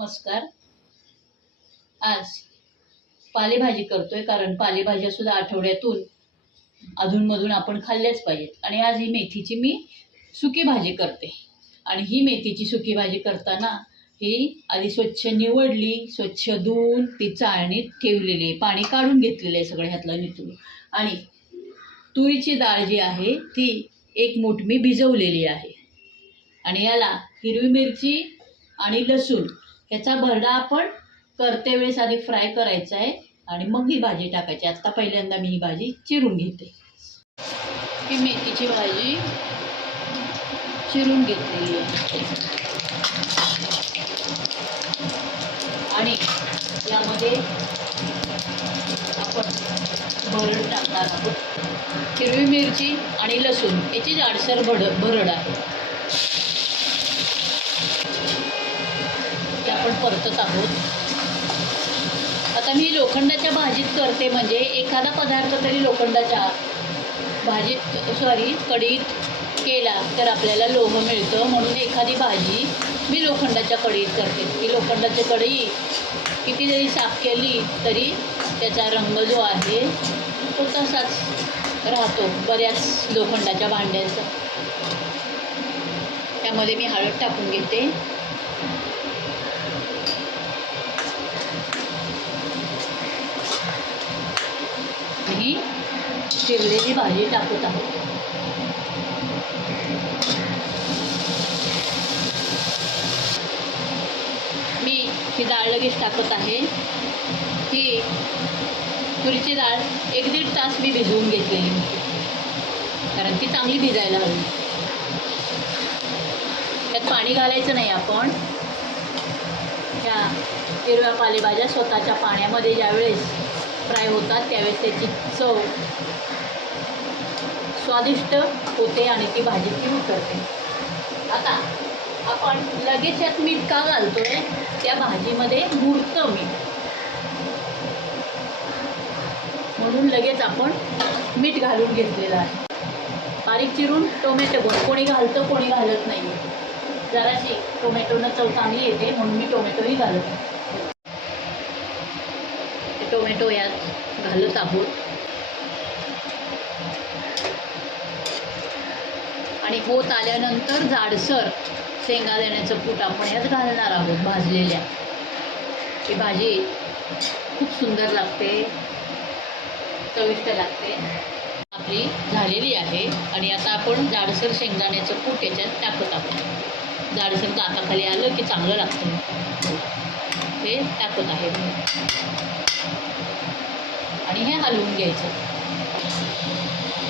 नमस्कार. आज पालेभाजी करतोय कारण पालेभाज्या सुद्धा आठवड्यातून अधूनमधून आपण खाल्ल्याच पाहिजेत. आणि आज ही मेथीची मी सुकी भाजी करते. आणि ही मेथीची सुकी भाजी करताना ही आधी स्वच्छ निवडली स्वच्छ धुवून ती चाळणीत ठेवलेली आहे. पाणी काढून घेतलेलं आहे सगळं ह्यातलं निथळून आणि तुरीची डाळ जी आहे ती एक मूठ मी भिजवलेली आहे. आणि याला हिरवी मिरची आणि लसूण ह्याचा भरडा आपण करते वेळेस आधी फ्राय करायचा आहे आणि मग ही भाजी टाकायची. आत्ता पहिल्यांदा मी ही भाजी चिरून घेते. ही मेथीची भाजी चिरून घेतलेली आहे. आणि यामध्ये आपण भरड टाकणार आहोत. हिरवी मिरची आणि लसूण. याची जाडसर भड भरड आहे ते आपण परतत आहोत. आता मी लोखंडाच्या भाजीत करते म्हणजे एखादा पदार्थ तरी लोखंडाच्या भाजीत सॉरी कढईत केला तर आपल्याला लोह मिळतं. म्हणून एखादी भाजी मी लोखंडाच्या कढईत करते. ती लोखंडाची कढई किती जरी साफ केली तरी त्याचा रंग जो आहे तो तसाच राहतो बऱ्याच लोखंडाच्या भांड्यांचा. त्यामध्ये मी हळद टाकून घेते आणि चिरलेली भाजी टाकत आहोत. मी ही डाळ लगेच टाकत आहे. ही तुरीची डाळ एक दीड तास मी भिजवून घेतलेली होती. कारण ती चांगली भिजायला हवी. त्यात पाणी घालायचं नाही आपण. त्या हिरव्या पालेभाज्या स्वतःच्या पाण्यामध्ये ज्यावेळेस फ्राय होतात त्यावेळेस त्याची चव स्वादिष्ट होते आणि ती भाजीची उतरते. आता आपण लगेच यात मीठ का घालतोय? त्या भाजीमध्ये मुरतं मीठ. म्हणून लगेच आपण मीठ घालून घेतलेलं आहे. बारीक चिरून टोमॅटो पण कोणी घालतं कोणी घालत नाही जराशी टोमॅटोनं चव चांगली येते म्हणून मी टोमॅटोही घालत नाही. टोमॅटो यात घालत आहोत. आणि होत आल्यानंतर जाडसर शेंगा देण्याचं पूट आपण यात घालणार आहोत भाजलेल्या. ही भाजी खूप सुंदर लागते चविष्ट लागते. आपली झालेली आहे आणि आता आपण जाडसर शेंगदाण्याचं पूट याच्यात टाकत आहोत. जाडसर दाताखाली आलं की चांगलं लागतं. हे टाकत आहे आणि हे हलवून घ्यायचं.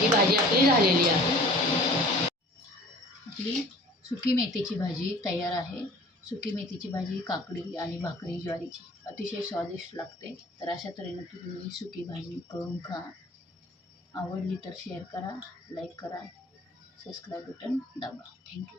ही भाजी आपली झालेली आहे. आपली सुकी मेथीची भाजी तयार आहे. सुकी मेथीची भाजी काकडी आणि भाकरी ज्वारीची. अतिशय स्वादिष्ट लागते. तर अशा तऱ्हेनं तुम्ही सुकी भाजी करून खा. आवडली तर शेअर करा लाईक करा सबस्क्राईब बटन दाबा. थँक्यू